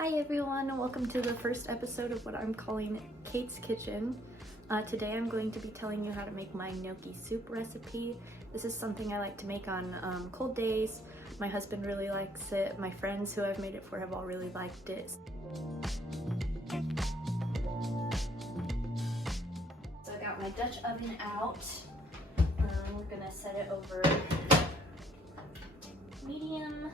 Hi everyone, welcome to the first episode of what I'm calling Kate's Kitchen. Today I'm going to be telling you how to make my gnocchi soup recipe. This is something I like to make on cold days. My husband really likes it. My friends who I've made it for have all really liked it. So I got my Dutch oven out. We're gonna set it over medium,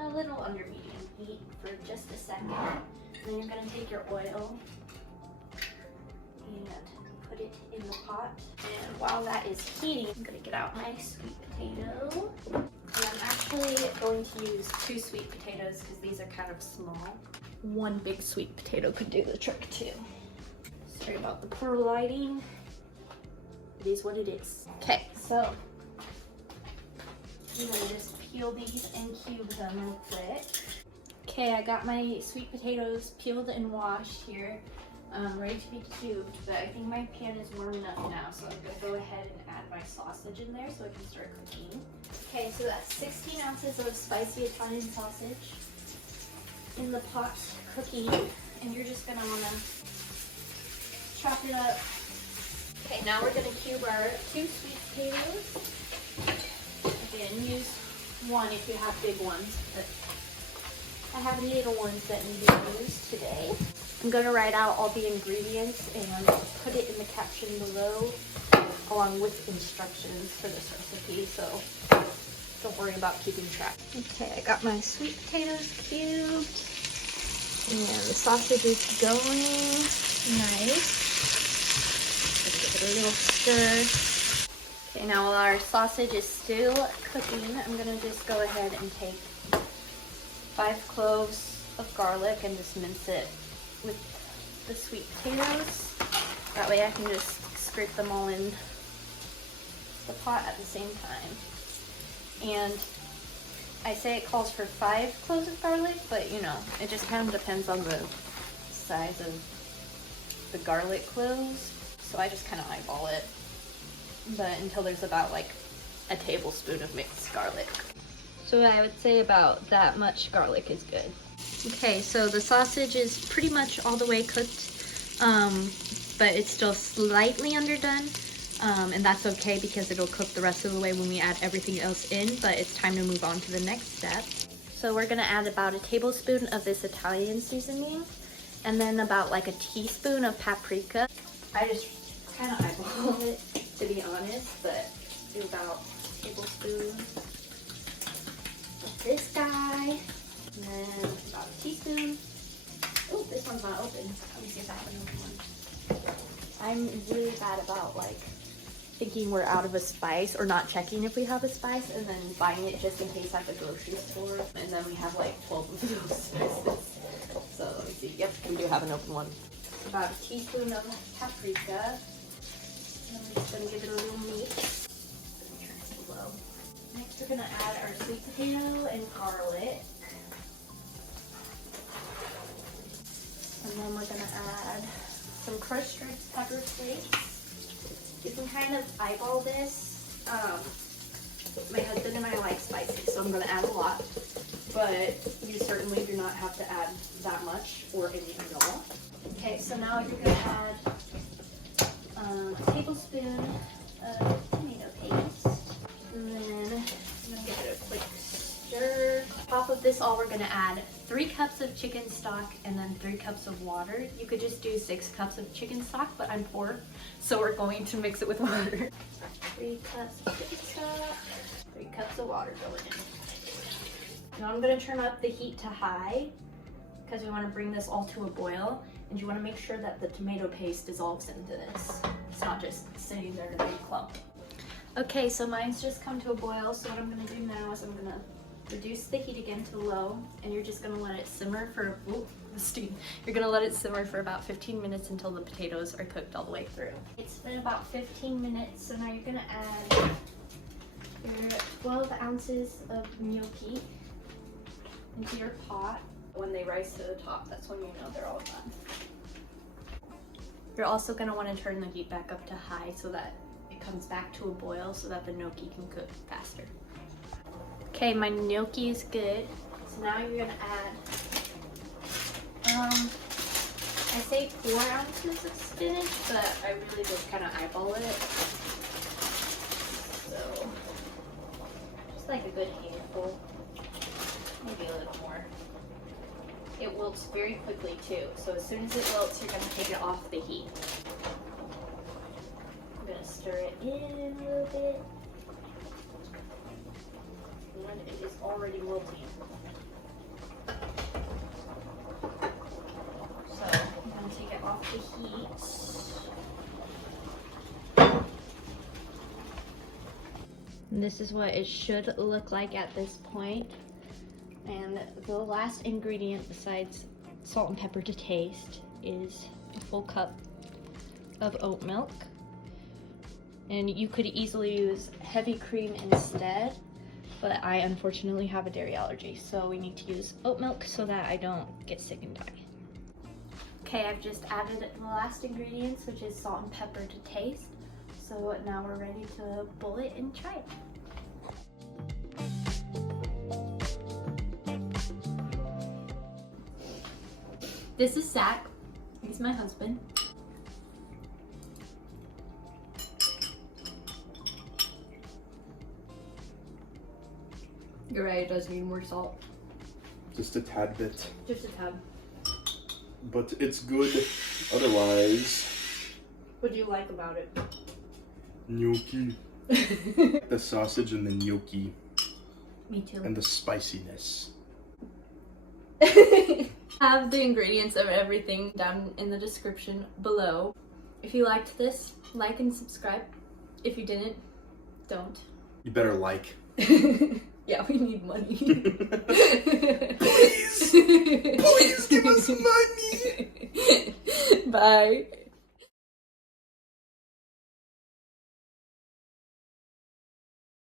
a little under medium heat for just a second. And then you're gonna take your oil and put it in the pot. And while that is heating, I'm gonna get out my sweet potato. And I'm actually going to use 2 sweet potatoes because these are kind of small. 1 big sweet potato could do the trick too. Sorry about the poor lighting. It is what it is. Okay, so I'm gonna just peel these and cube them real quick. Okay, I got my sweet potatoes peeled and washed here, ready to be cubed, but I think my pan is warm enough now, so I'm gonna go ahead and add my sausage in there so I can start cooking. Okay, so that's 16 ounces of spicy Italian sausage in the pot cooking, and you're just gonna wanna chop it up. Okay, now we're gonna cube our 2 sweet potatoes. Again, use 1 if you have big ones, but I have little ones that need to be used today. I'm going to write out all the ingredients and put it in the caption below along with instructions for this recipe, so don't worry about keeping track. Okay, I got my sweet potatoes cubed and the sausage is going nice. Give it a little stir. Okay, now while our sausage is still cooking, I'm going to just go ahead and take 5 cloves of garlic and just mince it with the sweet potatoes. That way I can just scrape them all in the pot at the same time. And I say it calls for 5 cloves of garlic, but you know, it just kind of depends on the size of the garlic cloves. So I just kind of eyeball it, but until there's about like a tablespoon of mixed garlic. So I would say about that much garlic is good. Okay, so the sausage is pretty much all the way cooked, but it's still slightly underdone, and that's okay because it'll cook the rest of the way when we add everything else in, but it's time to move on to the next step. So we're gonna add about a tablespoon of this Italian seasoning, and then about like a teaspoon of paprika. I just kind of eyeball it, to be honest, but do about a tablespoon of this guy, and then about a teaspoon. Oh, this one's not open. Let me see if I have an open one. I'm really bad about like thinking we're out of a spice or not checking if we have a spice and then buying it just in case at the grocery store, and then we have like 12 of those spices. So let me see. Yep, we do have an open one. About a teaspoon of paprika. And I'm just going to give it a little mix. Turn it low. Next, we're going to add our sweet potato and garlic. And then we're going to add some crushed red pepper flakes. You can kind of eyeball this. My husband and I like spicy, so I'm going to add a lot. But you certainly do not have to add that much or any at all. Okay, so now you're going to add a tablespoon of tomato paste, and then I'm going to give it a quick stir. On top of this all, we're going to add 3 cups of chicken stock and then 3 cups of water. You could just do 6 cups of chicken stock, but I'm poor, so we're going to mix it with water. 3 cups of chicken stock, 3 cups of water going in. Now I'm going to turn up the heat to high because we want to bring this all to a boil, and you want to make sure that the tomato paste dissolves into this. It's not just sitting there in a big clump. Okay, so mine's just come to a boil, so what I'm going to do now is I'm going to reduce the heat again to low, and you're just going to let it simmer for, the steam. You're going to let it simmer for about 15 minutes until the potatoes are cooked all the way through. It's been about 15 minutes, so now you're going to add your 12 ounces of gnocchi into your pot. When they rise to the top, that's when you know they're all done. You're also going to want to turn the heat back up to high so that it comes back to a boil so that the gnocchi can cook faster. Okay, my gnocchi is good. So now you're gonna add, I say 4 ounces of spinach, but I really just kind of eyeball it. So, just like a good handful, maybe a little more. It wilts very quickly too, so as soon as it wilts, you're gonna take it off the heat. I'm gonna stir it in a little bit. And it is already wilting. So I'm gonna take it off the heat. And this is what it should look like at this point. And the last ingredient besides salt and pepper to taste is a full cup of oat milk. And you could easily use heavy cream instead, but I unfortunately have a dairy allergy, so we need to use oat milk so that I don't get sick and die. Okay, I've just added the last ingredients, which is salt and pepper to taste. So now we're ready to boil it and try it. This is Zach. He's my husband. You're right, it does need more salt. Just a tad bit. Just a tad. But it's good otherwise. What do you like about it? Gnocchi. The sausage and the gnocchi. Me too. And the spiciness. Have the ingredients of everything down in the description below. If you liked this, like and subscribe. If you didn't, don't. You better like. Yeah, we need money. Please! Please give us money! Bye.